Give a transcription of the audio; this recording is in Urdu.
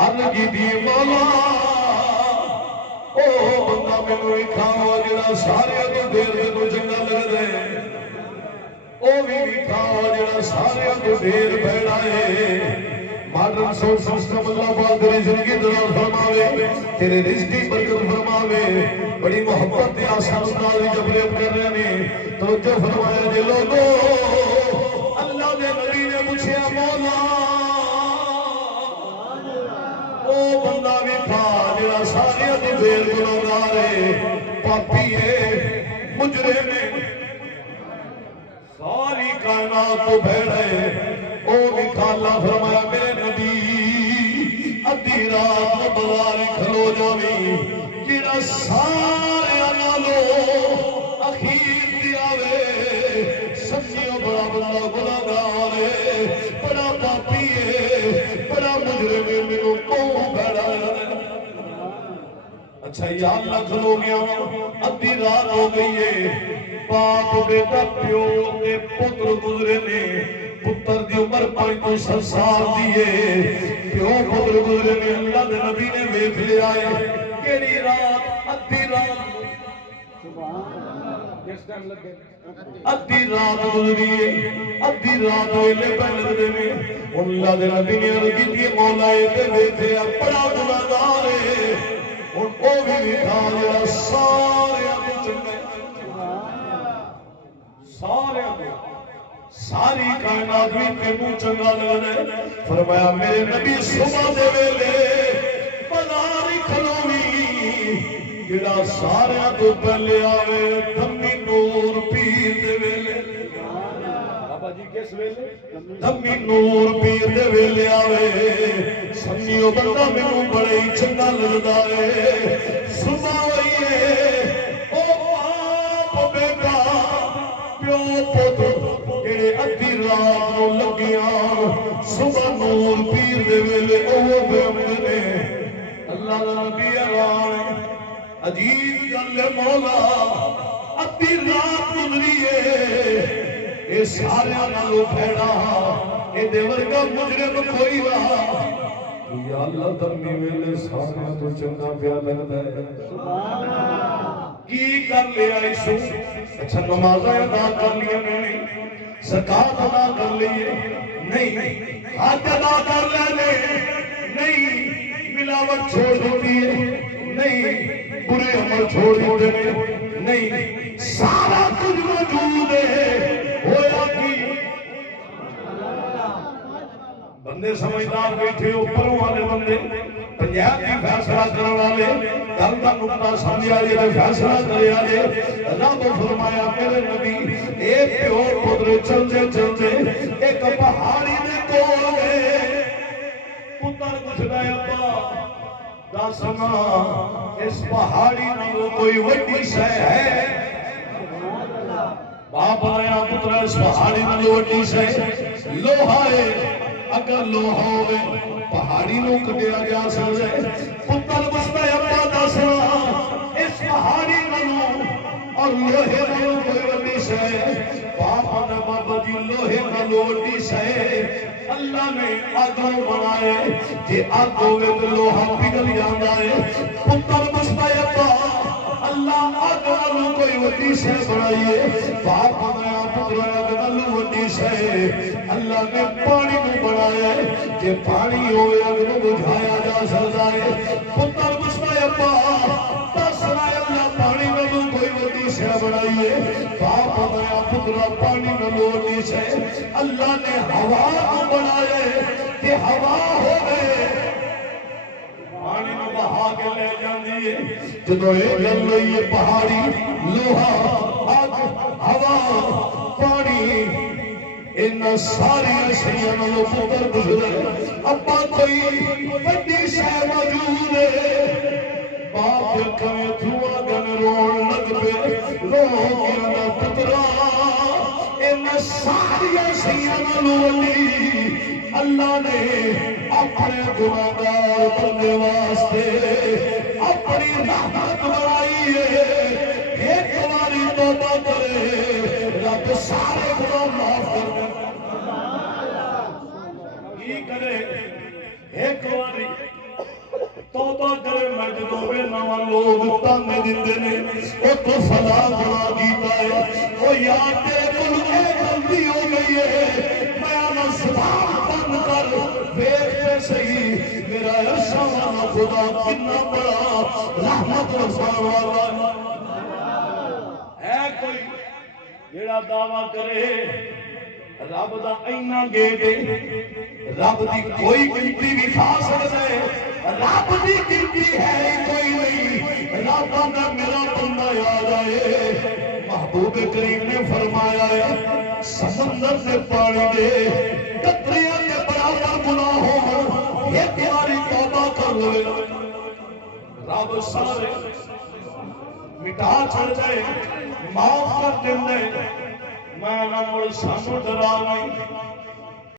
عرض کی مولا او بندہ مینوں وکھاؤ جڑا سارے تو دیر تینوں چنگا لگدا ہے، او بھی وکھاؤ جڑا سارے تو دیر بھڑا ہے۔ ماڈرن سوچ سسٹم اللہ پاک تیری زندگی دراز فرماوے، تیرے رزق کی برکت فرماوے۔ بڑی محبت دے آسان انداز جب ریب کر رہے ہیں توجہ فرمایا جے لوگو اللہ دے نبی نے پوچھیا مولا او بندہ بھی تھا جڑا سارے دی دیر گناہگار ہے، پاپی ہے، مجرم ہے، ساری کائنات تو بھیڑے او بھی کھالا فرمایا میرے نبی ادھی رات بازار کھلو جاویں جڑا سارے نالو اخیر دی آوے سچیوں بڑا بندہ گناہگار ہے، بڑا پاپی ہے، بڑا مجرم ہے، مینوں کون بھیڑا ہے۔ اچھا یا اللہ کھلو گیا ادھی رات ہو گئی ہے، باپ بیٹا پیو دے پتر گزرے نے، پتر دی عمر 5 سال دی ہے، پیو پتر گزرے نے، اللہ دے نبی نے ویکھ لیا ہے کیڑی رات ادھی رات ادھی رات گزری ہے، ادھی رات ویلے پہلے دے میں اللہ دے نبی نے عرض کیتی مولا اے ویکھیا بڑا گناہگار ہے، ہن او بھی وکھا جڑا سارے چنگے سارے ساری کائنات بھی تینوں چنگا لگدا ہے۔ فرمایا میرے نبی صبح دے ویلے بازار کھلوی جڑا سارے تو پہلے آوے دمی نور پیر دے ویلے، بابا جی کس ویلے دمی نور پیر دے ویلے آوے، سنیو بندہ مینوں بڑے ہی چنگا لگدا ہے۔ صبح ہوئی ہے او باپ بیٹا پیو پتر جڑے ادھی رات نو لگیاں صبح نور پیر دے ویلے او بیٹھے نے، اللہ دا نبی اعلان عجیب گل مولا ادھی رات گزری ہے، اے سارے نالوں بھیڑا اے دے ورگا مجرم کوئی رہا، یا اللہ دمی ویلے سارے تو چنگا پیا لگدا ہے۔ سبحان اللہ کی کر لیا ایسو، اچھا نمازیں ادا کر لیا نہیں، زکات ادا کر لیے نہیں، حج ادا کر لینے نہیں، ملاوٹ چھوڑ دیتی ہے نہیں، برے عمل چھوڑ دیتے ہیں نہیں، سارا کچھ موجود ہے، ہویا کی بندے سمجھدار بیٹھے اوپروں والے بندے پنجاب کی فیصلہ کرنے والے گل کا نقطہ سمجھا جائے فیصلہ کرے آجے رب فرمایا میرے نبی اے پیو پتر چلتے چلتے ایک پہاڑی میں کول گئے، پتر پوچھدا ہے ابا دسنا اس پہاڑی میں کوئی وڈی شے ہے؟ باپ آیا پتر اس پہاڑی میں وڈی شے لوہا ہے، اگر لوہا ہوئے پہاڑی نو کٹیا جا سکتا ہے، پتر پوچھتا ہے ابا دسنا اس پہاڑی نو اور لوہے نو کوئی وڈی شے؟ باپ نے بابا جی لوہے نو وڈی شے اللہ نے آگوں بنائے، جے آگوں میں تو لوہا پگھل جاتا ہے، پتر پوچھتا ہے ابا اللہ آگوں کوئی وڈی شے بنائیے، باپ نے پتر آگوں وڈی شے اللہ نے پانی کو بنایا ہے، جے پانی ہوئے اگر بجھایا جا سکتا ہے، پتر پوچھتا ہے ابا دس رہا اللہ پانی میں کوئی وڈی شے بنائیے، باپ نے پتر پانی میں وڈی شے اللہ نے ہوا کو بنایا ہے کہ ہوا ہو گئے پانی میں بہا کے لے جاندی ہے، جدو ایک گل ہوئی ہے پہاڑی لوہا آگ ہوا پانی ان ساری اشیاء نالوں پتر گزرے ابا کوئی وڈی شے موجود ہے، باپ کھوے دھواں گن رون لگ پے رو گیا نہ پترا ان ساری اشیاء نالوں وڈی اللہ نے اپنے گناہگار بندے واسطے اپنی رحمت بنائی ہے، ایک باری توبہ کرے رب سارے گناہ معاف کر دے، کی کرے ایک باری جدوں نواں لوگ تانے دیندے نے او تو فلاں گناہ کیتا ہے او یار تیرے کول اے غلطی ہو گئی ہے میں آنا زبان بند کر ویکھ تے صحیح میرا عرشاں والا خدا کتنا بڑا رحمت رسان والا ہے کوئی جیڑا دعویٰ کرے رب دا اینا گیٹ رب دی کوئی گنتی بھی کھا سکتا ہے رب دی گنتی ہے کوئی نہیں رب دا میرا بندہ یاد آئے محبوب کریم نے فرمایا ہے سمندر سے پانی دے قطریاں کے برابر گناہ ہو یہ تمہاری توبہ کر لے رب سارے مٹا چھڑ جائے معاف کر دیں میں نہ مڑ سانو ڈراویں